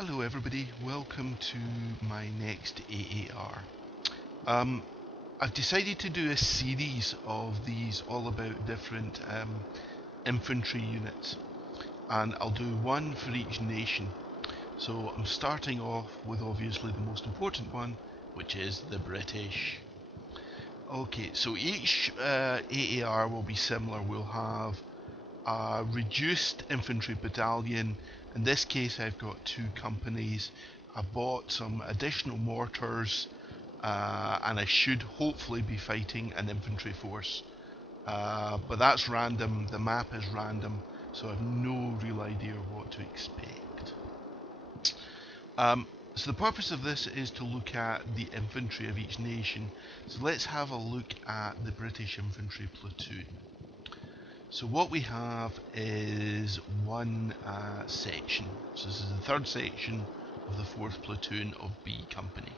Hello everybody, welcome to my next AAR. Um, I've decided to do a series of these all about different infantry units, and I'll do one for each nation. So I'm starting off with obviously the most important one, which is the British. Okay, so each AAR will be similar. We'll have a reduced infantry battalion. In this case I've got 2 companies. I bought some additional mortars and I should hopefully be fighting an infantry force. But that's random, the map is random, so I have no real idea what to expect. So the purpose of this is to look at the infantry of each nation. So let's have a look at the British Infantry platoon. So what we have is one section. So this is the third section of the 4th platoon of B Company.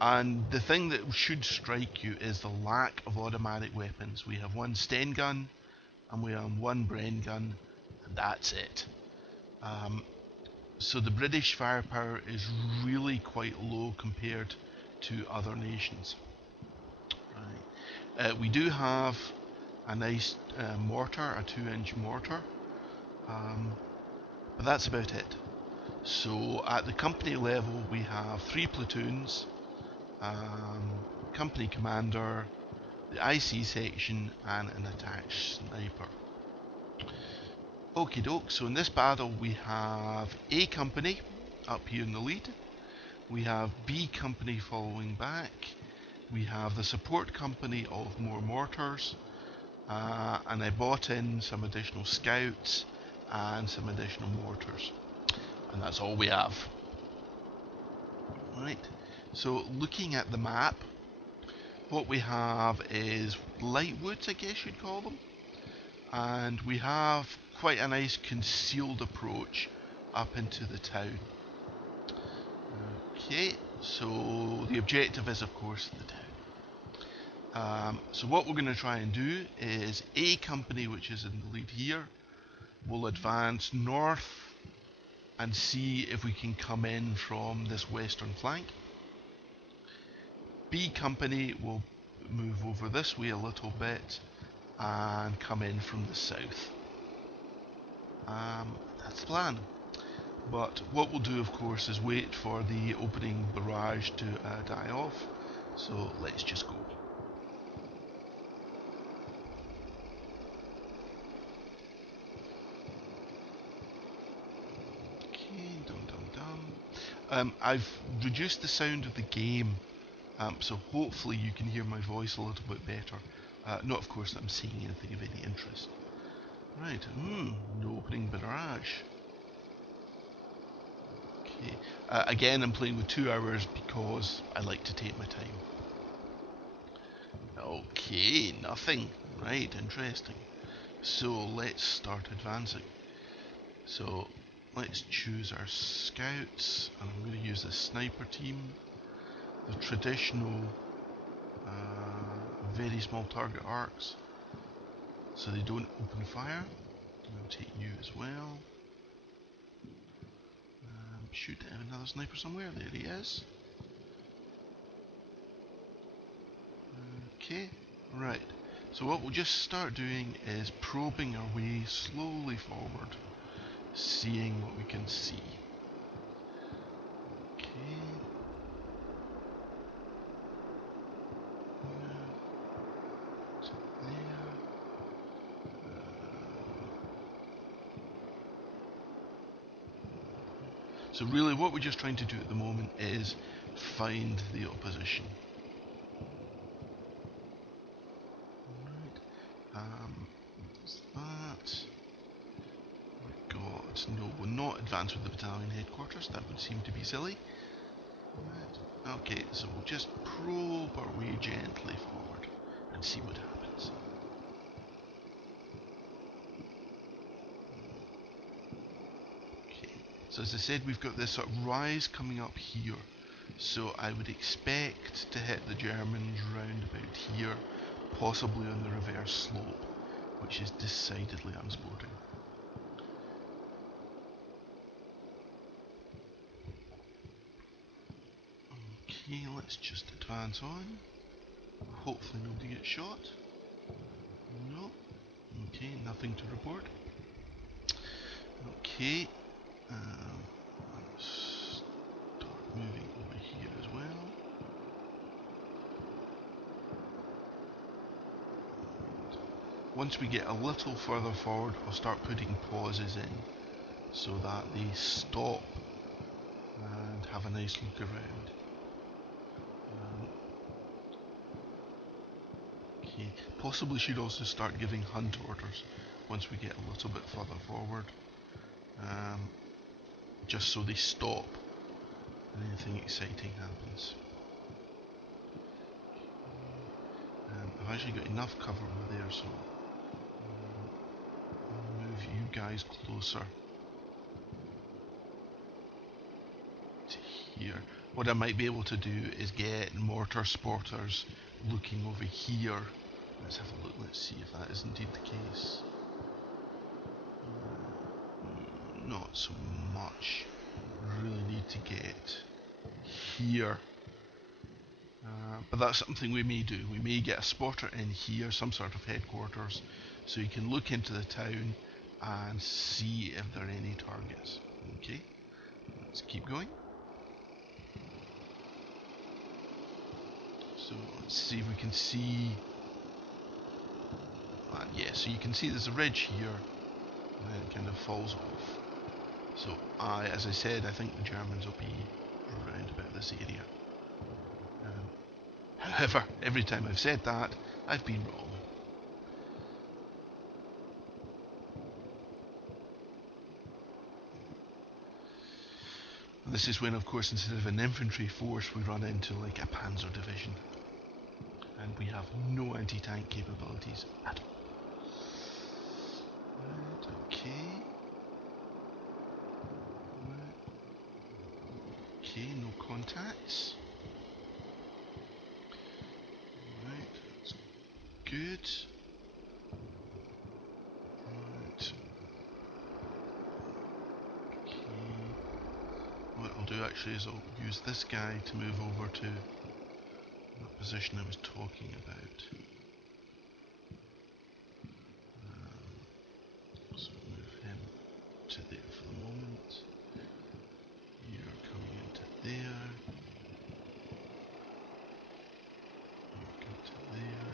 And the thing that should strike you is the lack of automatic weapons. We have one Sten gun and we have one Bren gun, and that's it. So the British firepower is really quite low compared to other nations. Right. We do have a nice mortar, a 2-inch mortar, but that's about it. So at the company level we have 3 platoons, company commander, the IC section and an attached sniper. Okie doke, so in this battle we have A company up here in the lead, we have B company following back, we have the support company of more mortars, and I bought in some additional scouts and some additional mortars, and that's all we have. Right, so looking at the map, what we have is light woods, I guess you'd call them, and we have quite a nice concealed approach up into the town. Okay, so the objective is of course the town. So what we're going to try and do is A company, which is in the lead here, will advance north and see if we can come in from this western flank. B company will move over this way a little bit and come in from the south. That's the plan. But what we'll do of course is wait for the opening barrage to die off. So let's just go. I've reduced the sound of the game, so hopefully you can hear my voice a little bit better. Not of course that I'm saying anything of any interest. Right, no opening barrage. Okay, again I'm playing with 2 hours because I like to take my time. Okay, nothing. Right, interesting. So let's start advancing. So let's choose our scouts, and I'm going to use the sniper team, the traditional very small target arcs, so they don't open fire. I'll take you as well. Shoot, I have another sniper somewhere. There he is. Okay, right. So what we'll just start doing is probing our way slowly forward, seeing what we can see. Okay. So really what we're just trying to do at the moment is find the opposition. That. No, we're not advance with the battalion headquarters, that would seem to be silly. Right. Okay, so we'll just probe our way gently forward and see what happens. Okay, so as I said, we've got this sort of rise coming up here, so I would expect to hit the Germans round about here, possibly on the reverse slope, which is decidedly unsporting. Okay, let's just advance on. Hopefully nobody gets shot. No. Okay, nothing to report. Okay, let's start moving over here as well. Once we get a little further forward, I'll start putting pauses in so that they stop and have a nice look around. Okay, possibly should also start giving hunt orders once we get a little bit further forward, just so they stop and anything exciting happens. I've actually got enough cover over there, so I'll move you guys closer to here. What I might be able to do is get mortar spotters looking over here. Let's have a look, let's see if that is indeed the case. Not so much. Really need to get here. But that's something we may do. We may get a spotter in here, some sort of headquarters, so you can look into the town and see if there are any targets. Okay, let's keep going. So let's see if we can see. Yeah, so you can see there's a ridge here, and then it kind of falls off. So as I said, I think the Germans will be around about this area. However, every time I've said that, I've been wrong. This is when, of course, instead of an infantry force, we run into like a panzer division. And we have no anti-tank capabilities at all. Right, okay. Right. Okay, no contacts. Right, that's good. Right. Okay. What I'll do actually is I'll use this guy to move over to the position I was talking about. So move him to there for the moment. You're coming into there. You're going to there.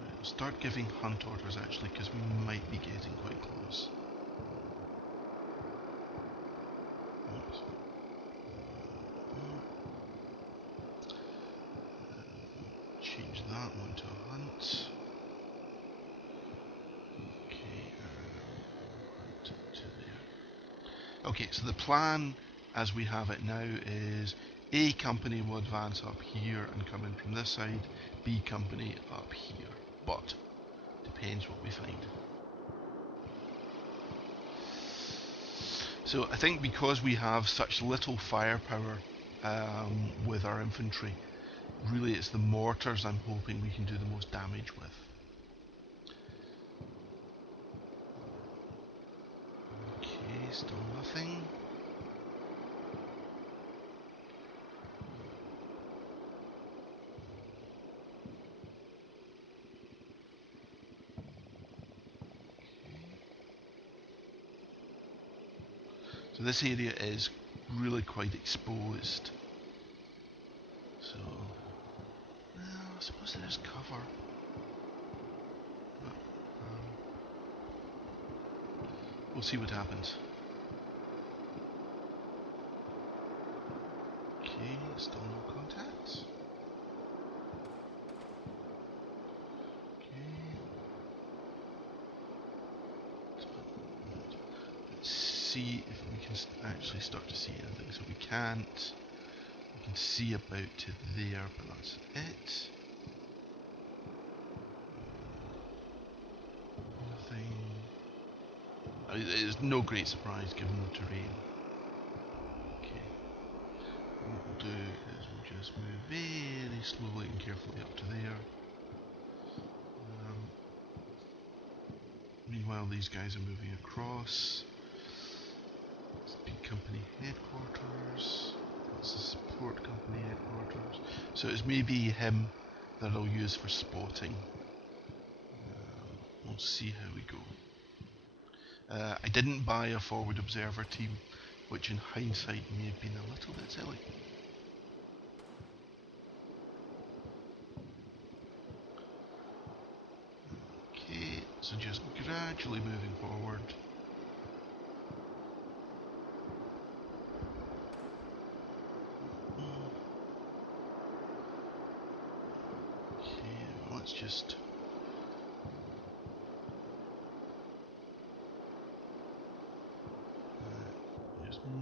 Right, I'll start giving hunt orders actually, because we might be getting quite close. Oops. Change that one to a hunt. Okay, hunt to there. Okay, so the plan as we have it now is A company will advance up here and come in from this side, B company up here, but depends what we find. So I think because we have such little firepower with our infantry, really it's the mortars I'm hoping we can do the most damage with. Okay, still nothing. So this area is really quite exposed. So, well, I suppose there's cover. But, we'll see what happens. Okay, still no contacts. Okay. Let's see if we can actually start to see anything. So we can't. We can see about to there, but that's it. Nothing. It's no great surprise given the terrain. Okay. What we'll do is we'll just move very slowly and carefully up to there. Meanwhile, these guys are moving across. Let's be company headquarters. That's the support company headquarters. So it's maybe him that I'll use for spotting. We'll see how we go. I didn't buy a forward observer team, which in hindsight may have been a little bit silly. Okay, so just gradually moving forward. Okay, well, let's just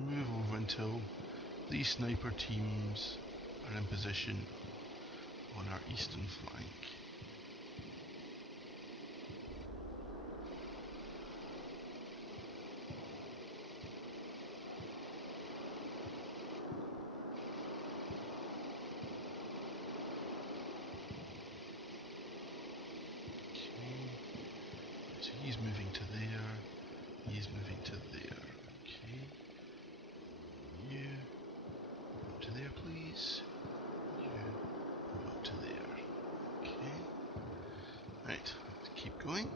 move over until these sniper teams are in position on our eastern flank. So he's moving to there, he's moving to there. Okay. You move up to there, please. You move up to there. Okay. Right, let's keep going.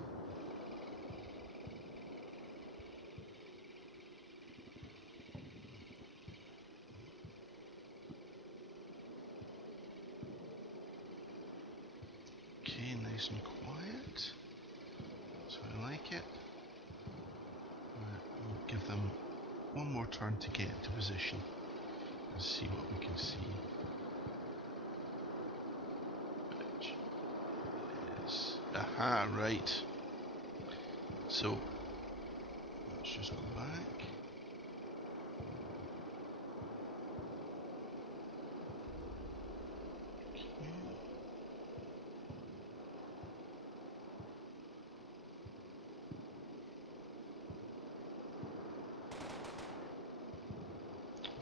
Okay, nice and quiet. So I like it. We'll give them one more turn to get into position and see what we can see. Which is, aha, right. So let's just go back. Okay.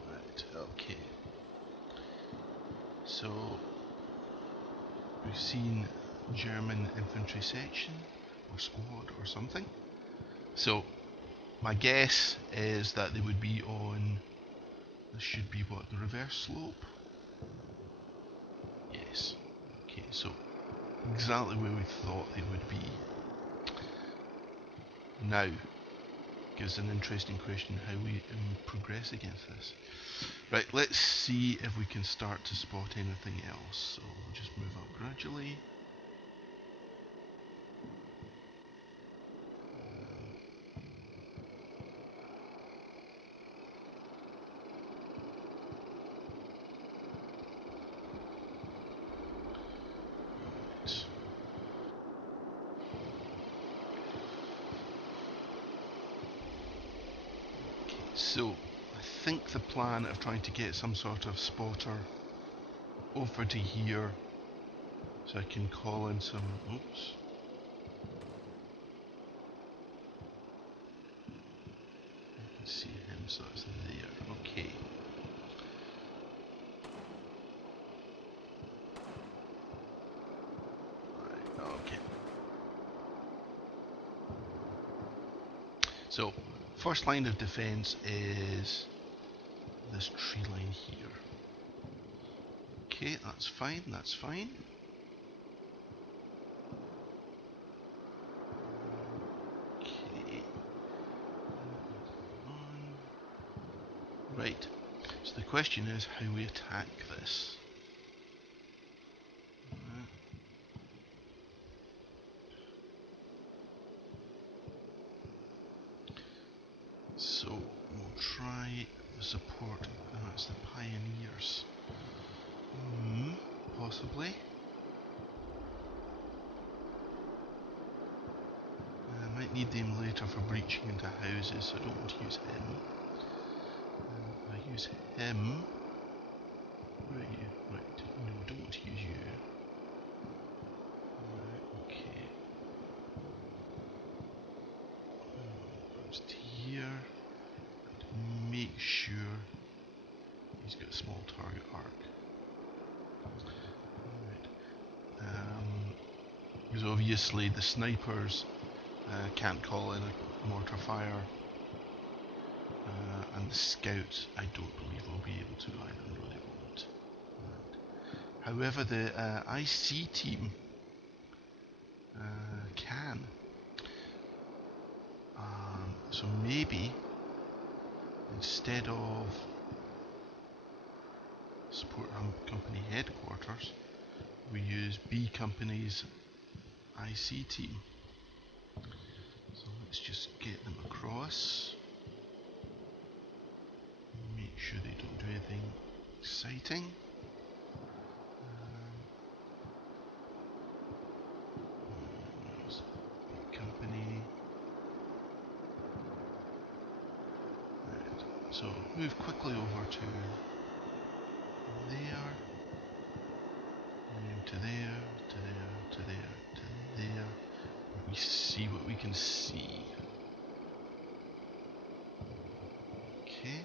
Right, okay. So we've seen German infantry section or squad or something. So my guess is that they would be on, this should be what, the reverse slope? Yes. Okay, so exactly where we thought they would be. Now, gives an interesting question how we progress against this. Right, let's see if we can start to spot anything else. So we'll just move up gradually. So, I think the plan of trying to get some sort of spotter over to here so I can call in some, oops. I can see him, so it's there, okay. Right, okay. So, first line of defense is this tree line here. Okay, that's fine, that's fine. Okay. Right, so the question is how we attack this. So we'll try the support, and that's the pioneers. Possibly. I might need them later for breaching into houses, so I don't want to use him. I use him. Where are you? Right, no, don't want to use you. Right, okay. Goes to here. And make sure he's got a small target arc. Because obviously the snipers can't call in a mortar fire And the scouts, I don't believe will be able to either. No, they won't. Right. However, the IC team can. So maybe instead of support company headquarters, we use B company's IC team. So let's just get them across. Make sure they don't do anything exciting. B company. Right. So move quickly over to there. To there, to there, to there, to there. We see what we can see. Okay.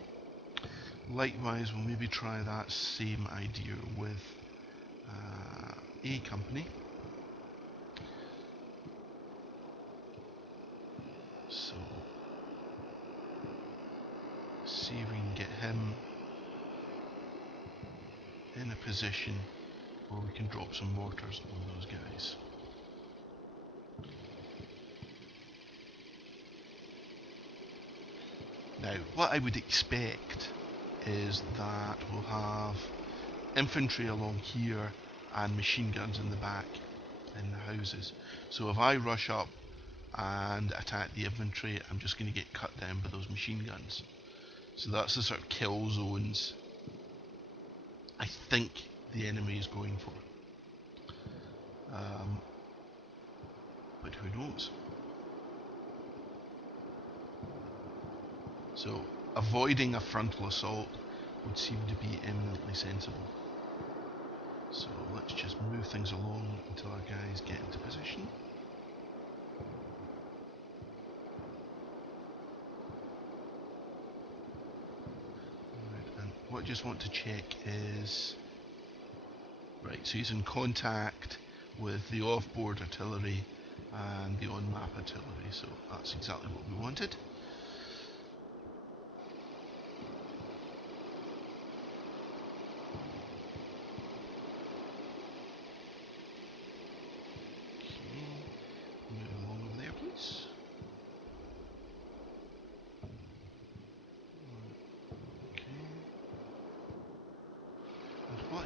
Likewise, we'll maybe try that same idea with A company. So, see if we can get him in a position where we can drop some mortars on those guys. Now, what I would expect is that we'll have infantry along here and machine guns in the back in the houses. So if I rush up and attack the infantry, I'm just going to get cut down by those machine guns. So that's the sort of kill zones I think the enemy is going for. But who knows? So avoiding a frontal assault would seem to be eminently sensible. So let's just move things along until our guys get into position. Right, and what I just want to check is... Right, so he's in contact with the off-board artillery and the on-map artillery, so that's exactly what we wanted.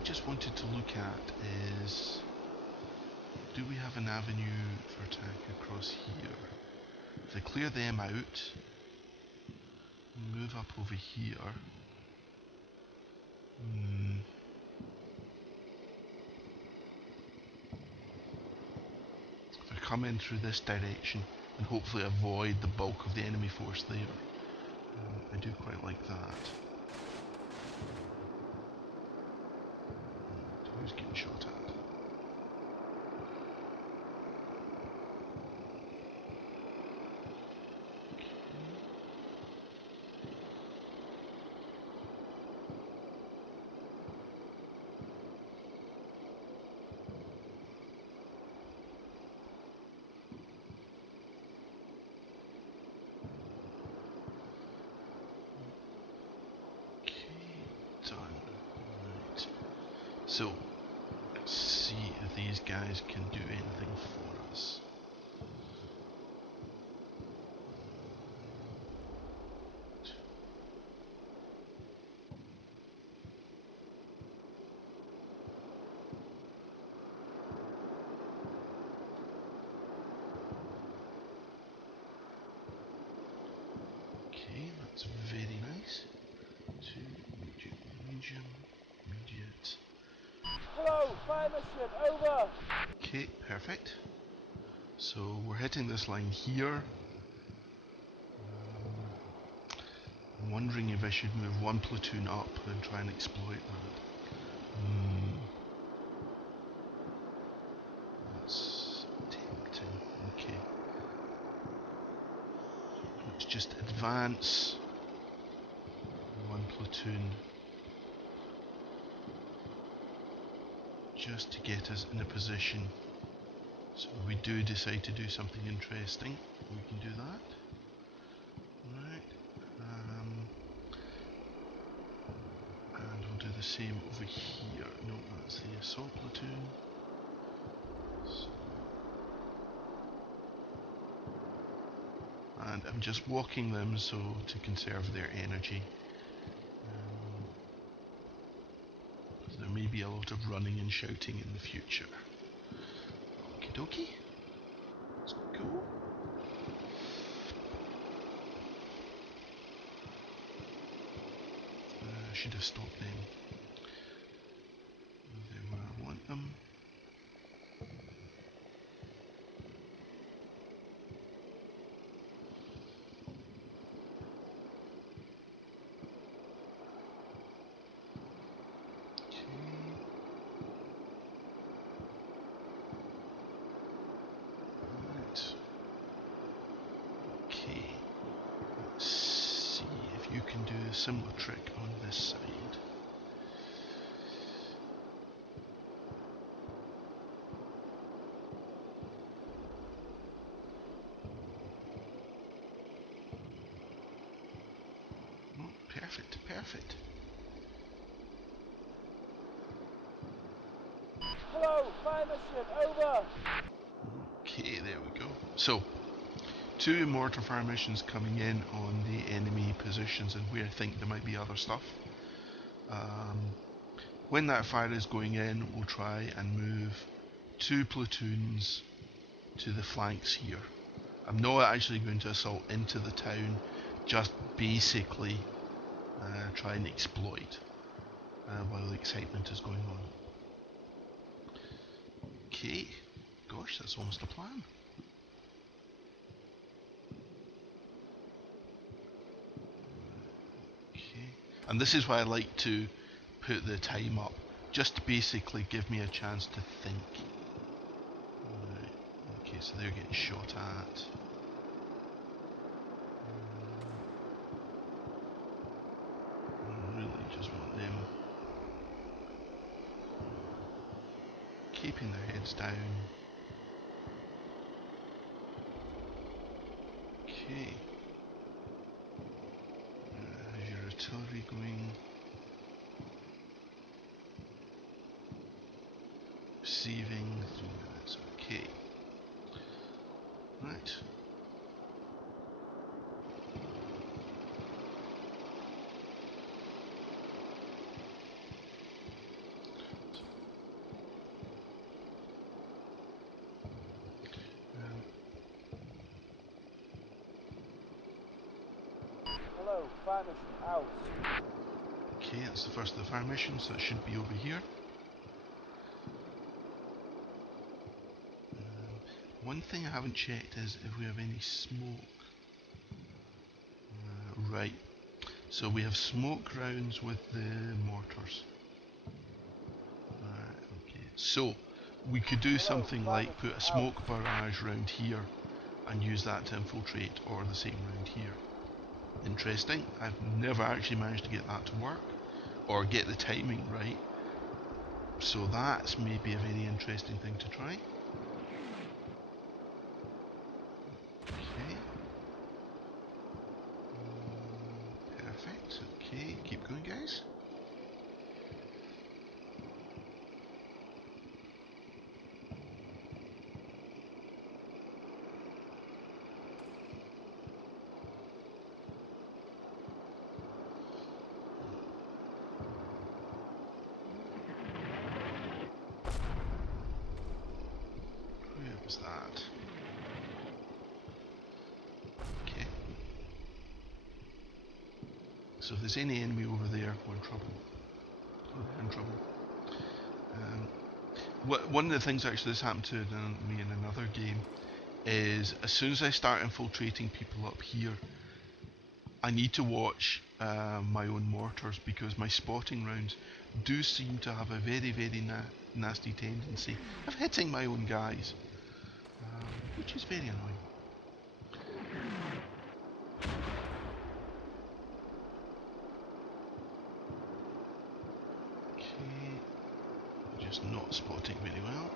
Just wanted to look at is, do we have an avenue for attack across here? If I clear them out, move up over here. If I come in through this direction and hopefully avoid the bulk of the enemy force there, I do quite like that. Who's getting shot at? So, let's see if these guys can do anything for us. Okay, that's very nice. Medium. Hello, fire mission, over! Okay, perfect. So we're hitting this line here. I'm wondering if I should move one platoon up and try and exploit that. That's tempting. Okay. Let's just advance one platoon just to get us in a position, so if we do decide to do something interesting, we can do that. Right. same over here. No, that's the assault platoon. So, and I'm just walking them so to conserve their energy. There may be a lot of running and shouting in the future. Okie dokie. Let's go. I should have stopped them. They're where I want them. Okay, let's see if you can do a similar trick on this side. Oh, perfect, perfect. Hello, fire mission, over! Okay, there we go. So, 2 mortar fire missions coming in on the enemy positions and where I think there might be other stuff. When that fire is going in, we'll try and move 2 platoons to the flanks here. I'm not actually going to assault into the town, just basically try and exploit while the excitement is going on. Okay, gosh, that's almost a plan. Okay, and this is why I like to put the time up, just to basically give me a chance to think. Right. Okay, so they're getting shot at. I really just want them keeping their heads down. Okay. How's your artillery going? Receiving 3 minutes. Okay. Right. Hello, fire mission, out. Okay, that's the first of the fire missions, so it should be over here. One thing I haven't checked is if we have any smoke. Right, so we have smoke rounds with the mortars. Okay, so we could do something like put a smoke barrage round here and use that to infiltrate, or the same round here. Interesting. I've never actually managed to get that to work or get the timing right, so that's maybe a very interesting thing to try. Okay. Perfect. Okay, keep going, guys. Where was that? Okay. So if there's any enemy over there, we're in trouble. We're in trouble. One of the things actually that's happened to me in another game is as soon as I start infiltrating people up here, I need to watch my own mortars, because my spotting rounds do seem to have a very, very nasty tendency of hitting my own guys, which is very annoying. Okay, just not spotting very well.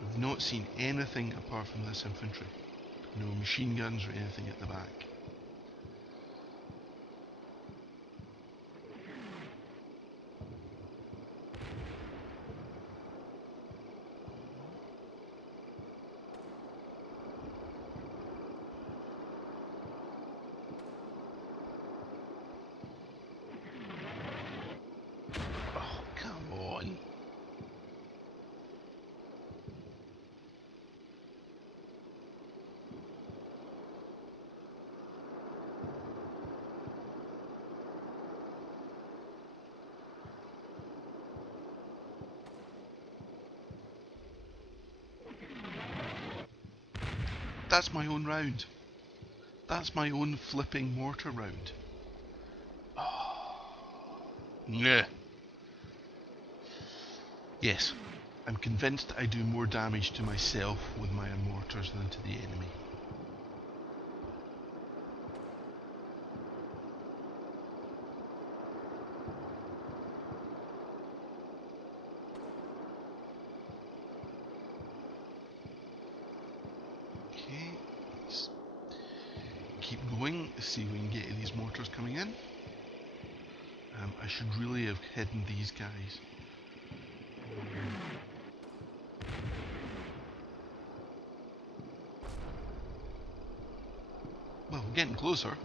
We've not seen anything apart from this infantry. No machine guns or anything at the back. Oh, come on. That's my own round. That's my own flipping mortar round. Yeah. Yes, I'm convinced I do more damage to myself with my mortars than to the enemy. Okay, let's keep going, see if we can get these mortars coming in. I should really have hidden these guys. Well, we're getting closer.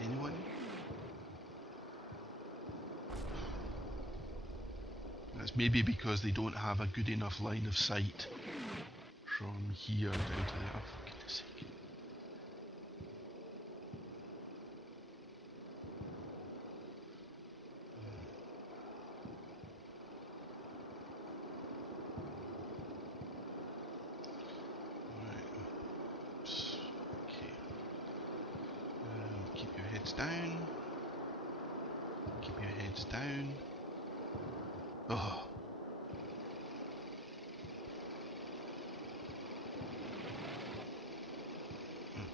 Anyone? That's maybe because they don't have a good enough line of sight from here down to there. Oh, for goodness sake. Right. Oops. Okay. Keep your heads down. Keep your heads down. Oh.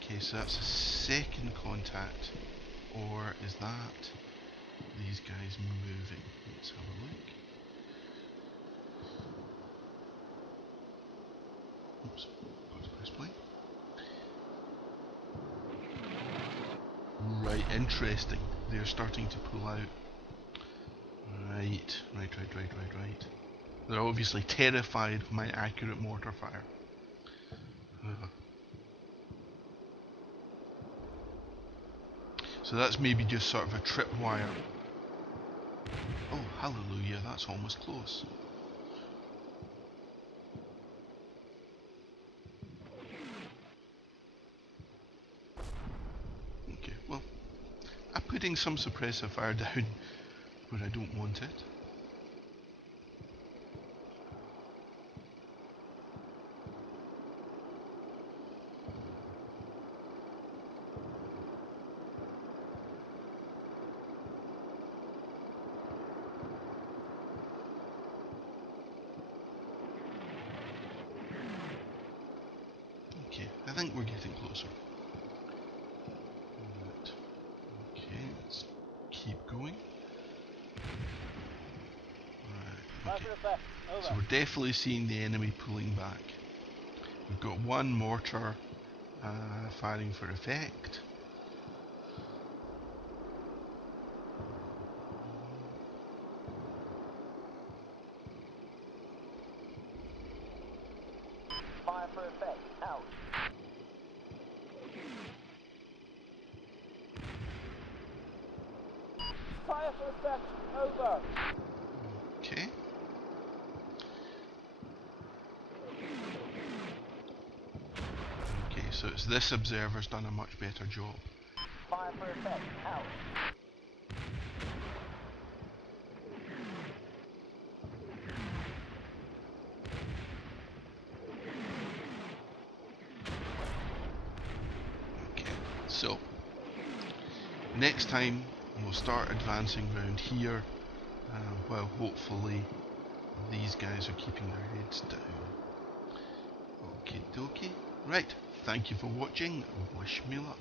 Okay, so that's a second contact. Or is that these guys moving? Let's have a look. Oops, got to press play. Right, interesting. They're starting to pull out. Right. They're obviously terrified of my accurate mortar fire. So that's maybe just sort of a tripwire. Oh, hallelujah, that's almost close. Okay, well, I'm putting some suppressive fire down where I don't want it. Okay, I think we're getting closer. Right. Okay, let's keep going. Right, okay. So we're definitely seeing the enemy pulling back. We've got one mortar firing for effect. Fire for effect. Out. Fire for effect. Over. Okay. Okay, so it's this observer's done a much better job. Fire for effect. Out. Okay, so next time we'll start advancing round here Well, hopefully these guys are keeping their heads down. Okie dokie. Right, thank you for watching. Wish me luck.